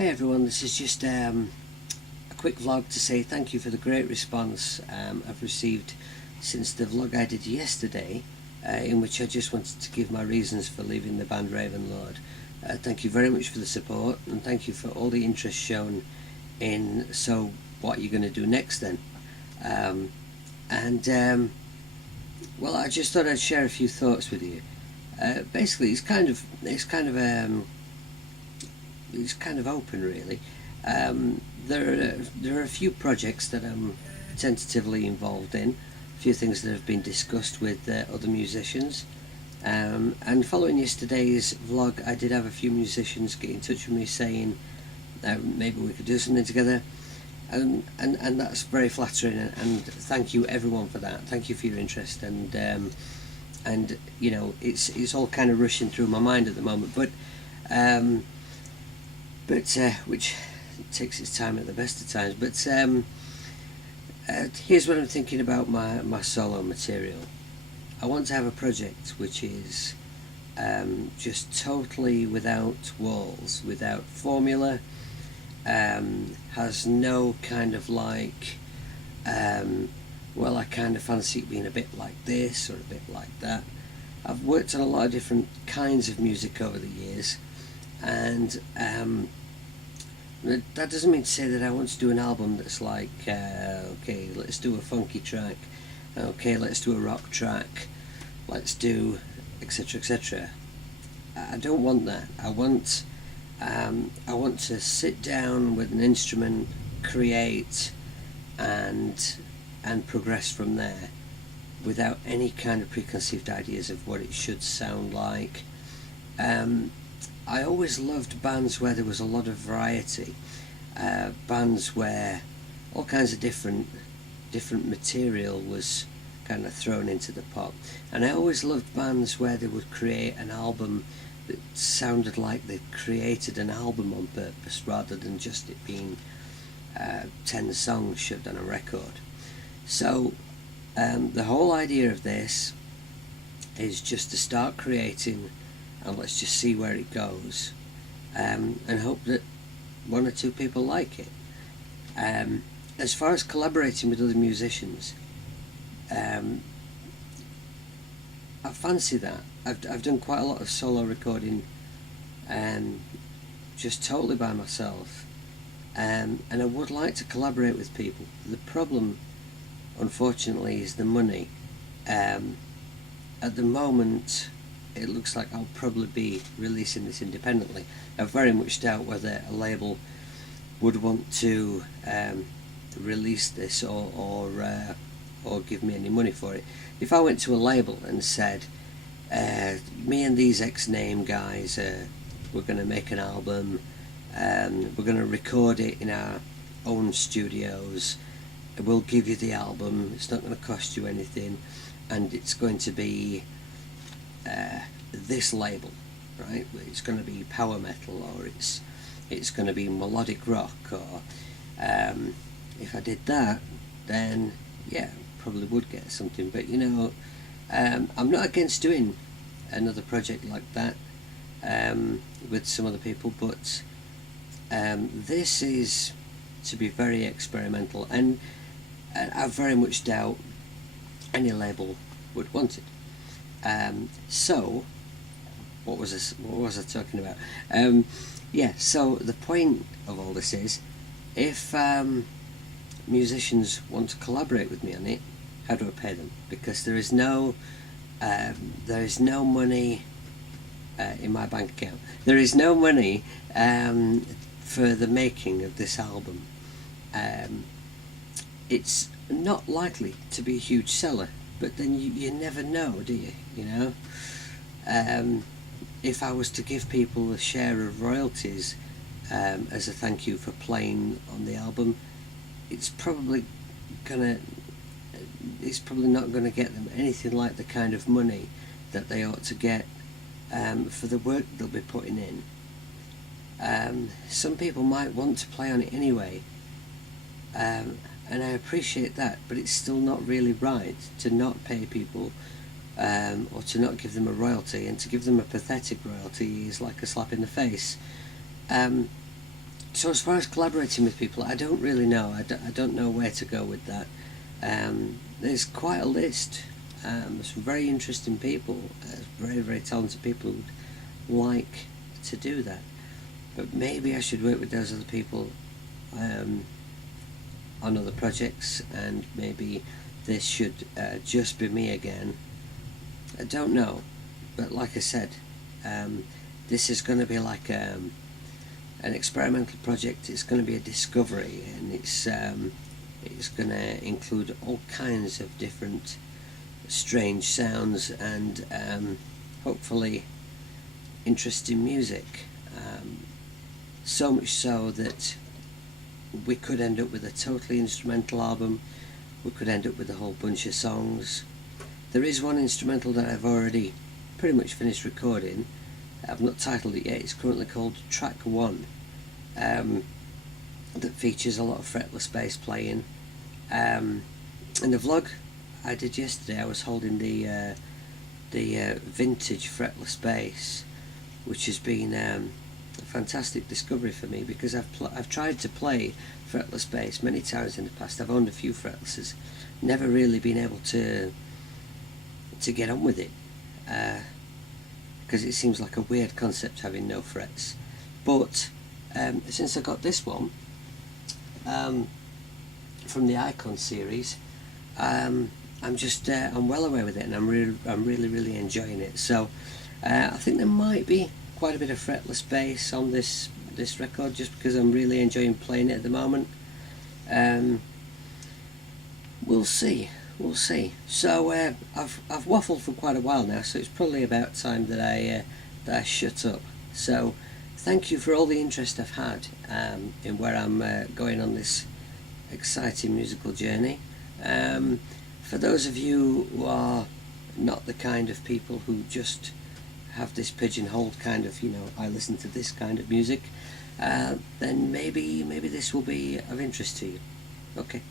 Hey everyone, this is just a quick vlog to say thank you for the great response I've received since the vlog I did yesterday, in which I just wanted to give my reasons for leaving the band Ravenlord. Thank you very much for the support, and thank you for all the interest shown in so what you're going to do next then. Well, I just thought I'd share a few thoughts with you. Basically, it's kind of open, really. There are a few projects that I'm tentatively involved in, a few things that have been discussed with other musicians, and following yesterday's vlog I did have a few musicians get in touch with me saying maybe we could do something together, and that's very flattering, and thank you everyone for that. Thank you for your interest, and you know, it's all kind of rushing through my mind at the moment, but which takes its time at the best of times. But here's what I'm thinking about my solo material. I want to have a project which is just totally without walls, without formula, has no kind of like, well, I kind of fancy it being a bit like this or a bit like that. I've worked on a lot of different kinds of music over the years, and that doesn't mean to say that I want to do an album that's like, okay, let's do a funky track, okay, let's do a rock track, let's do etc etc. I don't want that. I want to sit down with an instrument, create, and progress from there without any kind of preconceived ideas of what it should sound like. I always loved bands where there was a lot of variety, bands where all kinds of different material was kind of thrown into the pot, and I always loved bands where they would create an album that sounded like they created an album on purpose rather than just it being 10 songs shoved on a record. So the whole idea of this is just to start creating, and let's just see where it goes, and hope that one or two people like it. As far as collaborating with other musicians, I fancy that. I've done quite a lot of solo recording, just totally by myself, and I would like to collaborate with people. The problem, unfortunately, is the money. At the moment, it looks like I'll probably be releasing this independently. I very much doubt whether a label would want to release this or give me any money for it. If I went to a label and said, me and these X-Name guys, we're going to make an album, we're going to record it in our own studios, we'll give you the album, it's not going to cost you anything, and it's going to be this label, right? It's going to be power metal, or it's going to be melodic rock, or if I did that, then yeah, probably would get something. But you know, I'm not against doing another project like that with some other people, but this is to be very experimental, and I very much doubt any label would want it. So what was I talking about? Yeah, so the point of all this is, if musicians want to collaborate with me on it, how do I pay them? Because there is no money in my bank account. There is no money for the making of this album. It's not likely to be a huge seller, but then you never know, do you? You know, if I was to give people a share of royalties as a thank you for playing on the album, it's probably not gonna get them anything like the kind of money that they ought to get for the work they'll be putting in. Some people might want to play on it anyway, and I appreciate that, but it's still not really right to not pay people, or to not give them a royalty, and to give them a pathetic royalty is like a slap in the face. So as far as collaborating with people, I don't really know. I don't know where to go with that. There's quite a list. Some very interesting people, very, very talented people who would like to do that. But maybe I should work with those other people on other projects, and maybe this should just be me again. I don't know. But like I said, this is going to be like an experimental project. It's going to be a discovery, and it's going to include all kinds of different strange sounds and hopefully interesting music. So much so that we could end up with a totally instrumental album. We could end up with a whole bunch of songs. There is one instrumental that I've already pretty much finished recording. I've not titled it yet. It's currently called Track 1. That features a lot of fretless bass playing. In the vlog I did yesterday, I was holding the vintage fretless bass, which has been a fantastic discovery for me, because I've tried to play fretless bass many times in the past. I've owned a few fretlesses, never really been able to get on with it, because it seems like a weird concept having no frets. But since I got this one from the Icon series, I'm well away with it, and I'm really enjoying it. So I think there might be quite a bit of fretless bass on this record, just because I'm really enjoying playing it at the moment. We'll see. So I've waffled for quite a while now, so it's probably about time that I shut up. So thank you for all the interest I've had in where I'm going on this exciting musical journey. For those of you who are not the kind of people who just have this pigeonholed kind of, I listen to this kind of music, then maybe this will be of interest to you. Okay.